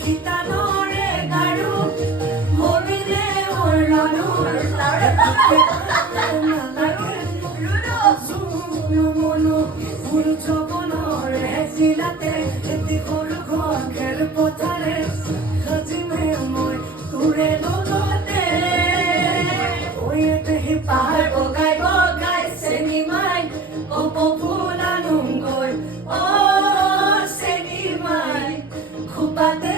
খিতানৰে গাৰু মৰিলে ওৰণুৰ মনো ফুল জবনৰে জিলাতে এটি সৰু ঘৰ খেল পথাৰে সাজিমে মই তোৰে লগতে ওয়েতে পাহাৰ বগাই বগাই চেনি মাই কপ ফুল আনুংগৈ অ চেনি মাই খোপাতে